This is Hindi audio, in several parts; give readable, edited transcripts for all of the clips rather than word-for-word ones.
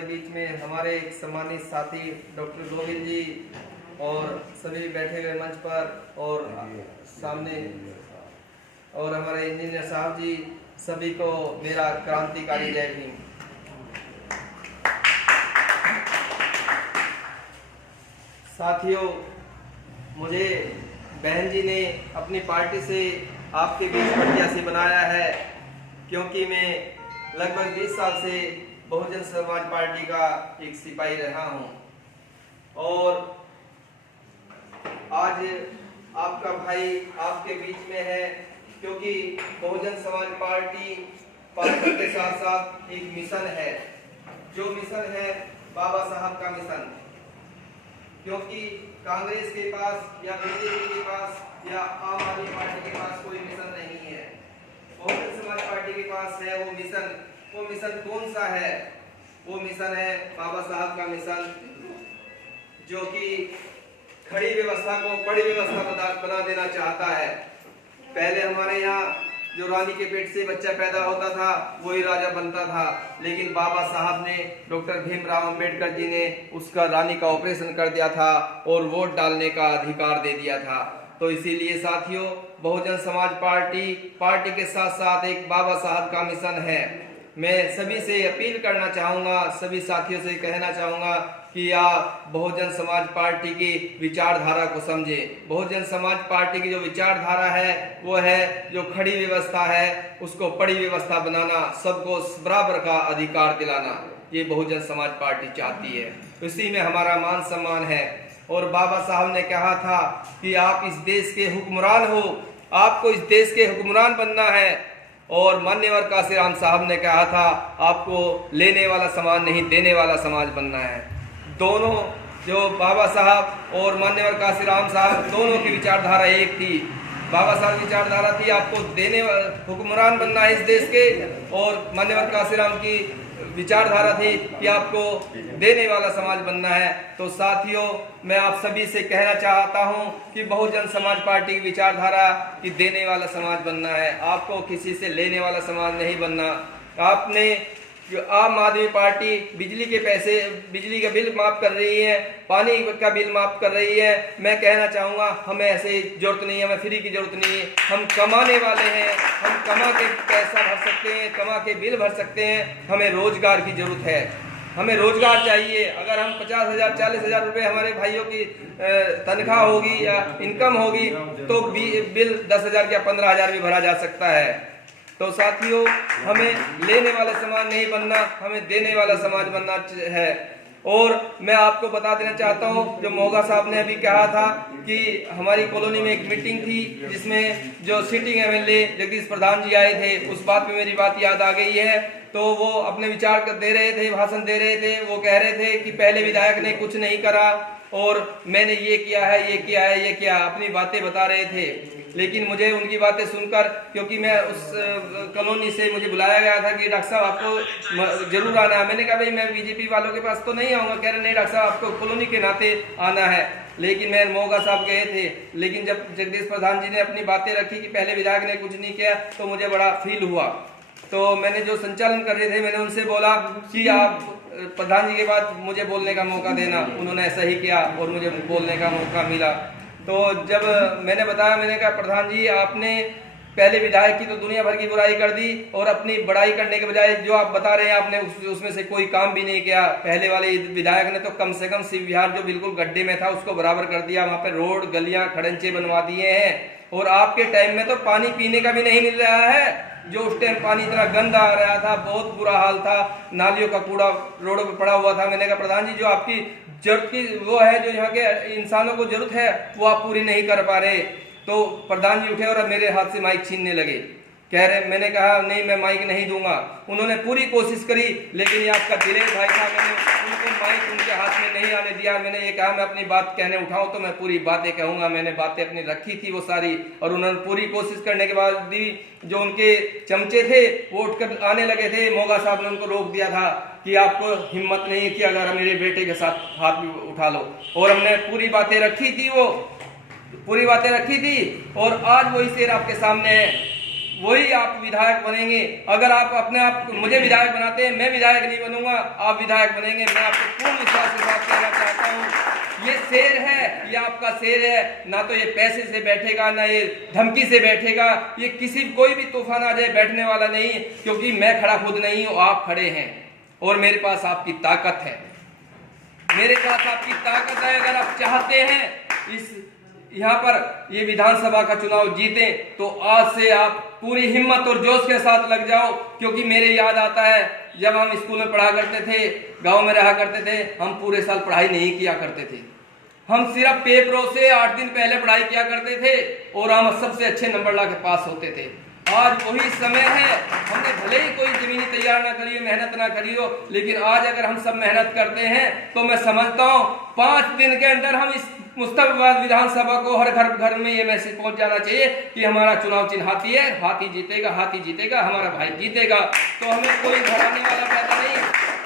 हमारे बीच में हमारे एक सम्मानित साथी डॉक्टर गोविंद जी और सभी बैठे हुए मंच पर और सामने और हमारे इंजीनियर साहब जी, सभी को मेरा क्रांतिकारी जय भीम। साथियों, मुझे बहन जी ने अपनी पार्टी से आपके बीच प्रत्याशी बनाया है, क्योंकि मैं लगभग 20 साल से बहुजन समाज पार्टी का एक सिपाही रहा हूं और आज आपका भाई आपके बीच में है, क्योंकि बहुजन समाज पार्टी के साथ साथ एक मिशन है, जो मिशन है बाबा साहब का मिशन। क्योंकि कांग्रेस के पास या बीजेपी के पास या आम आदमी पार्टी के पास कोई मिशन नहीं है, बहुजन समाज पार्टी के पास है वो मिशन। वो मिशन कौन सा है? वो मिशन है बाबा साहब का मिशन, जो कि खड़ी व्यवस्था को बड़ी व्यवस्था बना देना चाहता है। पहले हमारे यहाँ जो रानी के पेट से बच्चा पैदा होता था वही राजा बनता था, लेकिन बाबा साहब ने, डॉक्टर भीमराव अंबेडकर जी ने उसका रानी का ऑपरेशन कर दिया था और वोट डालने का अधिकार दे दिया था। तो इसीलिए साथियों, बहुजन समाज पार्टी के साथ साथ एक बाबा साहब का मिशन है। मैं सभी से अपील करना चाहूँगा, सभी साथियों से कहना चाहूँगा कि आप बहुजन समाज पार्टी की विचारधारा को समझें। बहुजन समाज पार्टी की जो विचारधारा है वो है, जो खड़ी व्यवस्था है उसको पड़ी व्यवस्था बनाना, सबको बराबर का अधिकार दिलाना, ये बहुजन समाज पार्टी चाहती है। इसी में हमारा मान सम्मान है। और बाबा साहब ने कहा था कि आप इस देश के हुक्मरान हो, आपको इस देश के हुक्मरान बनना है। और मान्यवर काशीराम साहब ने कहा था आपको लेने वाला समाज नहीं, देने वाला समाज बनना है। दोनों, जो बाबा साहब और मान्यवर काशीराम साहब, दोनों की विचारधारा एक थी। बाबा साहब की विचारधारा थी आपको देने हुक्मरान बनना है इस देश के, और मान्यवर काशीराम की विचारधारा थी कि आपको देने वाला समाज बनना है। तो साथियों, मैं आप सभी से कहना चाहता हूं कि बहुजन समाज पार्टी की विचारधारा कि देने वाला समाज बनना है, आपको किसी से लेने वाला समाज नहीं बनना। आपने जो आम आदमी पार्टी बिजली का बिल माफ कर रही है, पानी का बिल माफ कर रही है, मैं कहना चाहूँगा हमें ऐसे जरूरत नहीं है, हमें फ्री की जरूरत नहीं है। हम कमाने वाले हैं, हम कमा के पैसा भर सकते हैं, कमा के बिल भर सकते हैं। हमें रोजगार की जरूरत है, हमें रोजगार चाहिए। अगर हम 50,000 40,000 रुपये हमारे भाइयों की तनख्वाह होगी या इनकम होगी तो बिल 10,000 या 15,000 भी भरा जा सकता है। तो साथियों, हमें लेने वाला समाज नहीं बनना, हमें देने वाला समाज बनना है। और मैं आपको बता देना चाहता हूं, जो मोगा साहब ने अभी कहा था कि हमारी कॉलोनी में एक मीटिंग थी जिसमें जो सिटिंग एमएलए जगदीश प्रधान जी आए थे, उस बात पे मेरी बात याद आ गई है। तो वो अपने विचार दे रहे थे, भाषण दे रहे थे। वो कह रहे थे कि पहले विधायक ने कुछ नहीं करा और मैंने ये किया है, ये किया है, ये किया, अपनी बातें बता रहे थे। लेकिन मुझे उनकी बातें सुनकर, क्योंकि मैं उस कॉलोनी से मुझे बुलाया गया था कि डॉक्टर साहब आपको जरूर आना है। मैंने कहा भाई मैं बीजेपी वालों के पास तो नहीं आऊँगा। कह रहे नहीं डॉक्टर साहब आपको कॉलोनी के नाते आना है। लेकिन मैं मोगा साहब गए थे, लेकिन जब जगदीश प्रधान जी ने अपनी बातें रखी कि पहले विधायक ने कुछ नहीं किया, तो मुझे बड़ा फील हुआ। तो मैंने जो संचालन कर रहे थे, मैंने उनसे बोला कि आप प्रधान जी के बाद मुझे बोलने का मौका देना। उन्होंने ऐसा ही किया और मुझे बोलने का मौका मिला। तो जब मैंने बताया, मैंने कहा प्रधान जी आपने पहले विधायक की तो दुनिया भर की बुराई कर दी और अपनी बड़ाई करने के बजाय जो आप बता रहे हैं आपने उसमें से कोई काम भी नहीं किया। पहले वाले विधायक ने तो कम से कम शिव विहार जो बिल्कुल गड्ढे में था उसको बराबर कर दिया, वहाँ पे रोड गलियां खड़ंचे बनवा दिए हैं। और आपके टाइम में तो पानी पीने का भी नहीं मिल रहा है। जो उस टाइम पानी इतना गंदा आ रहा था, बहुत बुरा हाल था, नालियों का कूड़ा रोडों पे पड़ा हुआ था। मैंने कहा प्रधान जी जो आपकी जरूरत की वो है, जो यहाँ के इंसानों को जरूरत है, वो आप पूरी नहीं कर पा रहे। तो प्रधान जी उठे और मेरे हाथ से माइक छीनने लगे। कह रहे, मैंने कहा नहीं मैं माइक नहीं दूंगा। उन्होंने पूरी कोशिश करी, लेकिन ये आपका दिलेर भाई था, मैंने उनको माइक उनके हाथ में नहीं आने दिया। मैंने ये कहा मैं अपनी बात कहने उठाऊं तो मैं पूरी बातें कहूंगा। मैंने बातें अपनी रखी थी वो सारी, और उन्होंने पूरी कोशिश करने के बाद भी जो उनके चमचे थे वो उठकर आने लगे थे। मोगा साहब ने उनको रोक दिया था कि आपको हिम्मत नहीं है कि अगर मेरे बेटे के साथ हाथ उठा लो। और हमने पूरी बातें रखी थी, वो पूरी बातें रखी थी, और आज वही शेर आपके सामने है। वही आप विधायक बनेंगे। अगर आप अपने आप मुझे विधायक बनाते हैं, मैं विधायक नहीं बनूंगा, आप विधायक बनेंगे। मैं आपको पूर्ण विश्वास के साथ कहना चाहता हूँ, ये शेर है, ये आपका शेर है। ना तो ये पैसे से बैठेगा, ना ये धमकी से बैठेगा, ये किसी कोई भी तूफान आ जाए बैठने वाला नहीं, क्योंकि मैं खड़ा खुद नहीं हूँ, आप खड़े हैं और मेरे पास आपकी ताकत है। मेरे पास आपकी ताकत है। अगर आप चाहते हैं इस यहाँ पर ये विधानसभा का चुनाव जीते तो आज से आप पूरी हिम्मत और जोश के साथ लग जाओ, क्योंकि मेरे याद आता है जब हम स्कूल में पढ़ा करते थे, गांव में रहा करते थे, हम पूरे साल पढ़ाई नहीं किया करते थे। हम सिर्फ पेपरों से 8 दिन पहले पढ़ाई किया करते थे और हम सबसे अच्छे नंबर ला के पास होते थे। आज वही समय है। हमने भले ही कोई जमीनी तैयार ना करी हो, मेहनत ना करी हो, लेकिन आज अगर हम सब मेहनत करते हैं तो मैं समझता हूँ 5 दिन के अंदर हम इस मुस्तफाबाद विधानसभा को हर घर में ये मैसेज पहुंच जाना चाहिए कि हमारा चुनाव चिन्ह हाथी है, हाथी जीतेगा, हाथी जीतेगा, हमारा भाई जीतेगा। तो हमें कोई हराने वाला पैदा नहीं।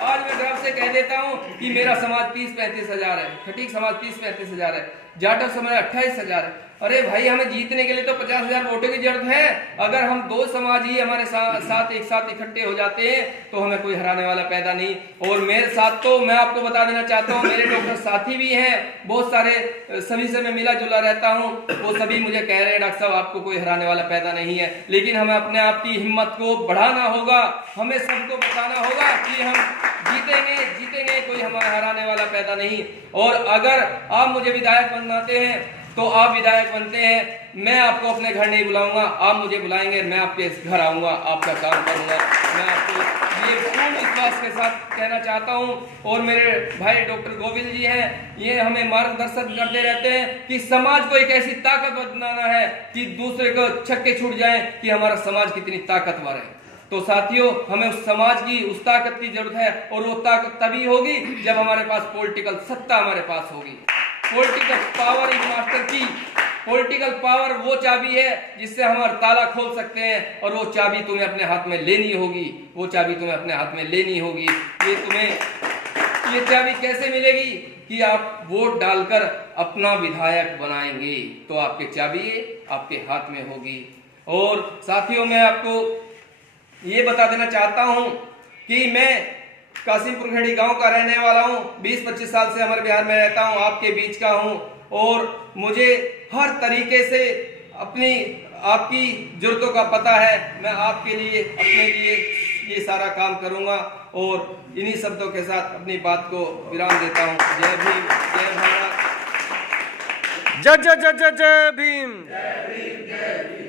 आज मैं गर्व से कह देता हूं कि मेरा समाज 30-35 हजार है, खटीक समाज 30-35 हजार है, जाटव समाज 28 हजार है। अरे भाई, हमें जीतने के लिए तो 50,000 वोटों की जरूरत है। अगर हम 2 समाज ही हमारे साथ एक साथ इकट्ठे हो जाते हैं तो हमें कोई हराने वाला पैदा नहीं। और मेरे साथ तो मैं आपको बता देना चाहता हूँ, मेरे डॉक्टर साथी भी हैं बहुत सारे, सभी से मैं मिला जुला रहता हूँ, वो सभी मुझे कह रहे हैं डॉक्टर साहब आपको कोई हराने वाला पैदा नहीं है। लेकिन हमें अपने आप की हिम्मत को बढ़ाना होगा, हमें सबको बताना होगा कि हम जीतेंगे, कोई हमारा हराने वाला पैदा नहीं। और अगर आप मुझे विधायक बनाते हैं तो आप विधायक बनते हैं, मैं आपको अपने घर नहीं बुलाऊंगा, आप मुझे बुलाएंगे, मैं आपके घर आऊंगा, आपका काम करूंगा। मैं आपको ये पूर्ण विश्वास के साथ कहना चाहता हूं। और मेरे भाई डॉक्टर गोविंद जी हैं, ये हमें मार्गदर्शन करते रहते हैं कि समाज को एक ऐसी ताकत बनाना है कि दूसरे को छक्के छूट जाए कि हमारा समाज कितनी ताकतवर है। तो साथियों, हमें उस समाज की उस ताकत की जरूरत है, और वो ताकत तभी होगी जब हमारे पास पॉलिटिकल सत्ता हमारे पास होगी। पॉलिटिकल पावर इज मास्टर की। पॉलिटिकल पावर वो चाबी है जिससे हम हर ताला खोल सकते हैं, और वो चाबी तुम्हें अपने हाथ में लेनी होगी, वो चाबी तुम्हें अपने हाथ में लेनी होगी। ये चाबी कैसे मिलेगी? कि आप वोट डालकर अपना विधायक बनाएंगे तो आपकी चाबी आपके हाथ में होगी। और साथियों, मैं आपको ये बता देना चाहता हूं कि मैं कासिमपुर खेड़ी गांव का रहने वाला हूं, 20-25 साल से हमारे बिहार में रहता हूं, आपके बीच का हूं, और मुझे हर तरीके से आपकी जरूरतों का पता है। मैं आपके लिए, अपने लिए ये सारा काम करूंगा। और इन्हीं शब्दों के साथ अपनी बात को विराम देता हूं। जय भीम, जय भारत। जय जय जय जय जय भीम। जय भीम, जय भीम।